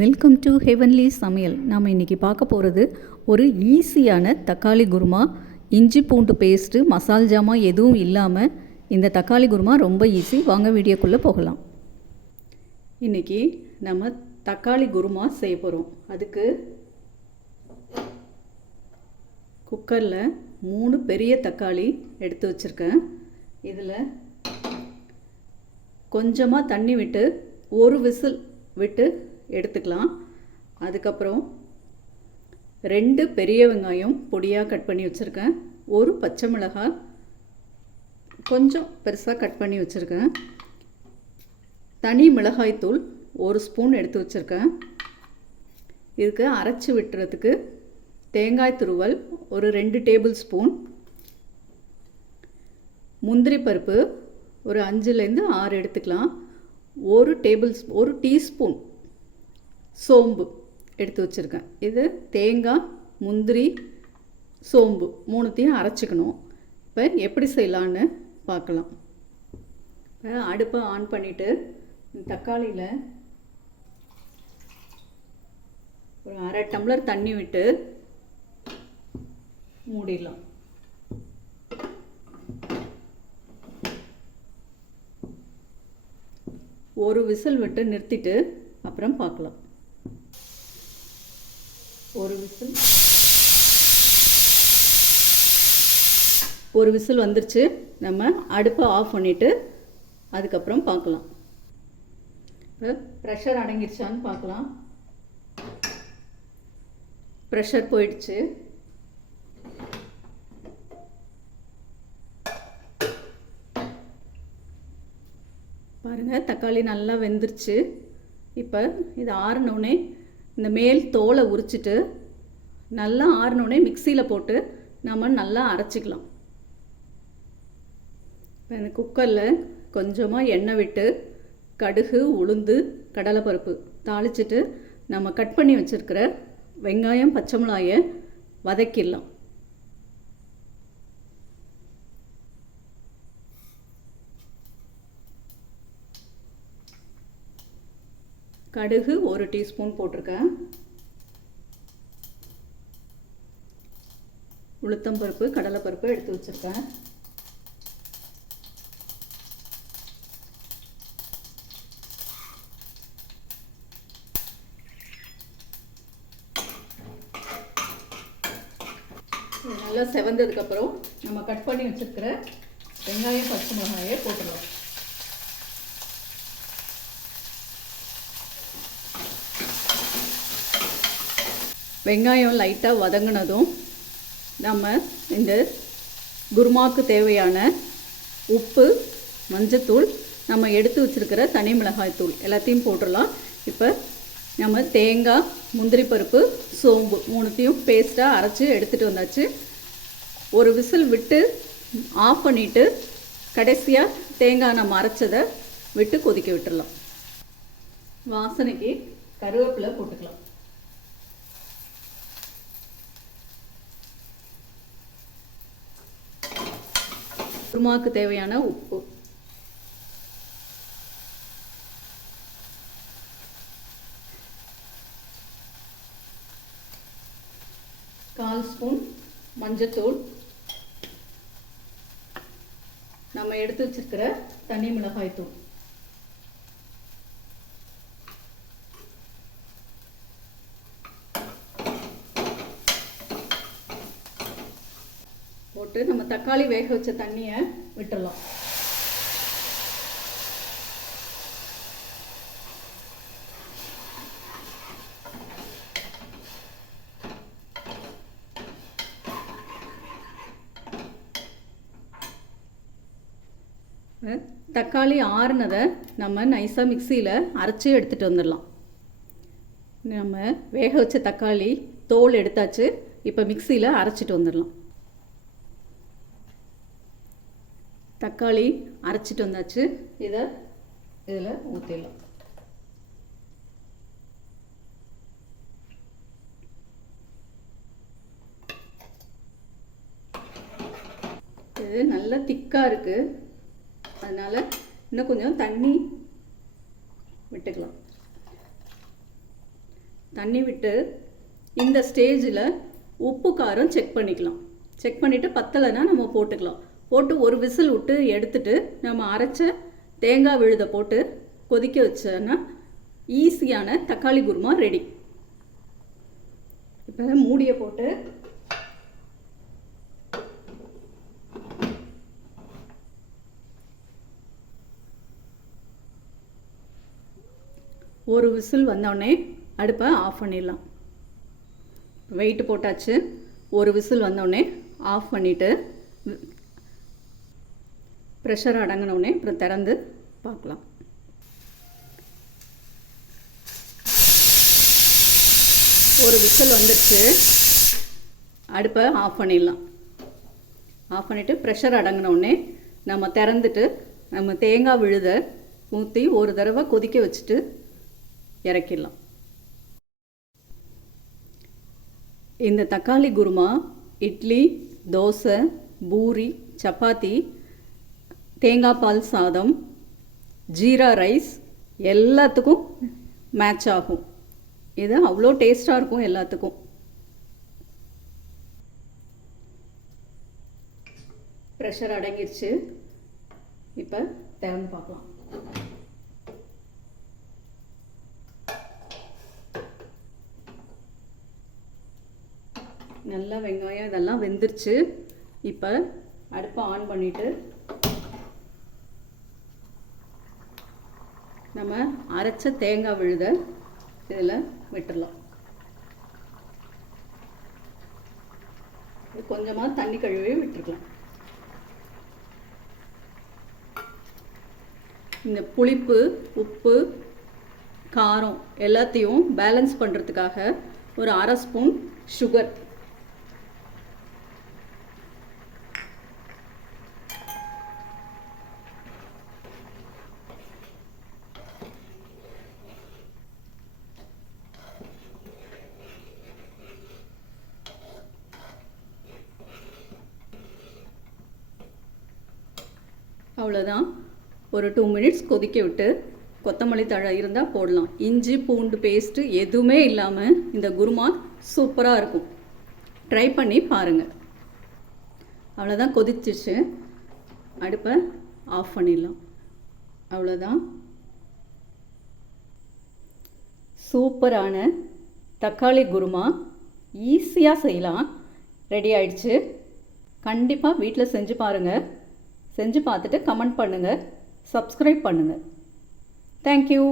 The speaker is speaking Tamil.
வெல்கம் டு ஹெவன்லி சமையல். நாம் இன்றைக்கி பார்க்க போகிறது ஒரு ஈஸியான தக்காளி குருமா. இஞ்சி பூண்டு பேஸ்ட்டு, மசால் ஜாமான் எதுவும் இல்லாமல் இந்த தக்காளி குருமா ரொம்ப ஈஸி. வாங்க வீடியோக்குள்ளே போகலாம். இன்றைக்கி நம்ம தக்காளி குருமா செய்ய போகிறோம். அதுக்கு குக்கரில் 3 பெரிய தக்காளி எடுத்து வச்சுருக்கேன். இதில் கொஞ்சமாக தண்ணி விட்டு ஒரு விசில் விட்டு எடுத்துக்கலாம். அதுக்கப்புறம் 2 பெரிய வெங்காயம் பொடியாக கட் பண்ணி வச்சுருக்கேன். ஒரு பச்சை மிளகாய் கொஞ்சம் பெருசாக கட் பண்ணி வச்சுருக்கேன். தனி மிளகாய்த்தூள் 1 ஸ்பூன் எடுத்து வச்சுருக்கேன். இதுக்கு அரைச்சி விட்டுறதுக்கு தேங்காய் துருவல் ஒரு 2 டேபிள் ஸ்பூன், முந்திரி பருப்பு ஒரு 5லேருந்து 6 எடுத்துக்கலாம். ஒரு டீஸ்பூன் சோம்பு எடுத்து வச்சுருக்கேன். இது தேங்காய், முந்திரி, சோம்பு 3த்தையும் அரைச்சிக்கணும். இப்போ எப்படி செய்யலான்னு பார்க்கலாம். அடுப்பை ஆன் பண்ணிவிட்டு தக்காளியில் ஒரு 1/2 டம்ளர் தண்ணி விட்டு மூடிடலாம். ஒரு விசில் விட்டு நிறுத்திட்டு அப்புறம் பார்க்கலாம். ஒரு விசில் வந்துருச்சு. நம்ம அடுப்பை ஆஃப் பண்ணிவிட்டு அதுக்கப்புறம் பார்க்கலாம். ப்ரெஷர் அடங்கிருச்சான்னு பார்க்கலாம். ப்ரெஷர் போயிடுச்சு. பாருங்கள், தக்காளி நல்லா வெந்துருச்சு. இப்போ இது ஆறினோடனே இந்த மேல் தோலை உரிச்சிட்டு நல்லா ஆறினோடனே மிக்சியில் போட்டு நம்ம நல்லா அரைச்சிக்கலாம். இப்போ இந்த குக்கரில் கொஞ்சமாக எண்ணெய் விட்டு கடுகு, உளுந்து, கடலைப்பருப்பு தாளிச்சிட்டு நம்ம கட் பண்ணி வச்சுருக்கிற வெங்காயம், பச்சை மிளகாயை வதக்கிடலாம். கடுகு 1 டீஸ்பூன் போட்டிருக்கேன். உளுத்தம்பருப்பு, கடலைப்பருப்பு எடுத்து வச்சுருக்கேன். நல்லா செவந்ததுக்கப்புறம் நம்ம கட் பண்ணி வச்சுருக்கிற வெங்காயம், பச்சை மிளகாயை போட்டுடலாம். வெங்காயம் லைட்டாக வதங்கினதும் நம்ம இந்த குருமாவுக்கு தேவையான உப்பு, மஞ்சத்தூள், நம்ம எடுத்து வச்சுருக்கிற தனி மிளகாய்த்தூள் எல்லாத்தையும் போட்டுடலாம். இப்போ நம்ம தேங்காய், முந்திரி பருப்பு, சோம்பு 3த்தையும் பேஸ்ட்டாக அரைச்சி எடுத்துகிட்டு வந்தாச்சு. ஒரு விசில் விட்டு ஆஃப் பண்ணிவிட்டு கடைசியாக தேங்காய் நம்ம அரைச்சதை விட்டு கொதிக்க விட்டுடலாம். வாசனைக்கு கருவேப்பிலை போட்டுக்கலாம். குருமாவுக்கு தேவையான உப்பு, கால் ஸ்பூன் மஞ்சத்தூள், நம்ம எடுத்து வச்சிருக்கிற தனி மிளகாய் தூள், போட்டு நம்ம தக்காளி வேக வச்ச தண்ணியை விட்டுடலாம். தக்காளி ஆறுனதை நம்ம நைஸாக மிக்சியில் அரைச்சி எடுத்துகிட்டு வந்துடலாம். நம்ம வேக வச்ச தக்காளி தோல் எடுத்தாச்சு. இப்போ மிக்சியில் அரைச்சிட்டு வந்துடலாம். தக்காளி அரைச்சிட்டு வந்தாச்சு. இதில் ஊற்றிடலாம். இது நல்லா திக்காக இருக்குது. அதனால் இன்னும் கொஞ்சம் தண்ணி விட்டுக்கலாம். தண்ணி விட்டு இந்த ஸ்டேஜில் உப்பு காரம் செக் பண்ணிக்கலாம். செக் பண்ணிவிட்டு பத்தலைன்னா நம்ம போட்டுக்கலாம். போட்டு ஒரு விசில் விட்டு எடுத்துட்டு நம்ம அரைச்ச தேங்காய் விழுதை போட்டு கொதிக்க வச்சோன்னா ஈஸியான தக்காளி குருமா ரெடி. இப்போ மூடியை போட்டு ஒரு விசில் வந்தோடனே அடுப்பை ஆஃப் பண்ணிடலாம். வெயிட்டு போட்டாச்சு. ஒரு விசில் வந்தோடனே ஆஃப் பண்ணிவிட்டு ப்ரெஷர் அடங்கினோடனே அப்புறம் திறந்து பார்க்கலாம். ஒரு விசில் வந்துடுச்சு. அடுப்பை ஆஃப் பண்ணிடலாம். ஆஃப் பண்ணிவிட்டு ப்ரெஷர் அடங்கினோடனே நம்ம திறந்துட்டு நம்ம தேங்காய் விழுதை ஊற்றி ஒரு தடவை கொதிக்க வச்சுட்டு இறக்கிடலாம். இந்த தக்காளி குருமா இட்லி, தோசை, பூரி, சப்பாத்தி, தேங்காய் பால் சாதம், ஜீரா ரைஸ் எல்லாத்துக்கும் மேட்ச் ஆகும். இது அவ்வளோ டேஸ்டாக இருக்கும் எல்லாத்துக்கும். ப்ரெஷர் அடங்கிடுச்சு. இப்போ திறந்து பார்க்கலாம். நல்லா வெங்காயம் இதெல்லாம் வெந்துருச்சு. இப்போ அடுப்பை ஆன் பண்ணிவிட்டு நம்ம அரைச்ச தேங்காய் விழுதை இதில் விட்டுடலாம். கொஞ்சமாக தண்ணி கழுவி விட்டுருக்கலாம். இந்த புளிப்பு, உப்பு, காரம் எல்லாத்தையும் பேலன்ஸ் பண்ணுறதுக்காக ஒரு அரை ஸ்பூன் சுகர். அவ்வளோதான். ஒரு 2 மினிட்ஸ் கொதிக்க விட்டு கொத்தமல்லி தழை இருந்தால் போடலாம். இஞ்சி பூண்டு பேஸ்ட்டு எதுவுமே இல்லாமல் இந்த குருமா சூப்பராக இருக்கும். ட்ரை பண்ணி பாருங்கள். அவ்வளோதான், கொதிச்சிச்சு. அடுப்பை ஆஃப் பண்ணிடலாம். அவ்வளோதான். சூப்பரான தக்காளி குருமா ஈஸியாக செய்யலாம். ரெடி ஆயிடுச்சு. கண்டிப்பாக வீட்டில் செஞ்சு பாருங்கள். செஞ்சு பார்த்துட்டு கமெண்ட் பண்ணுங்கள், சப்ஸ்கிரைப் பண்ணுங்கள். தேங்க்யூ.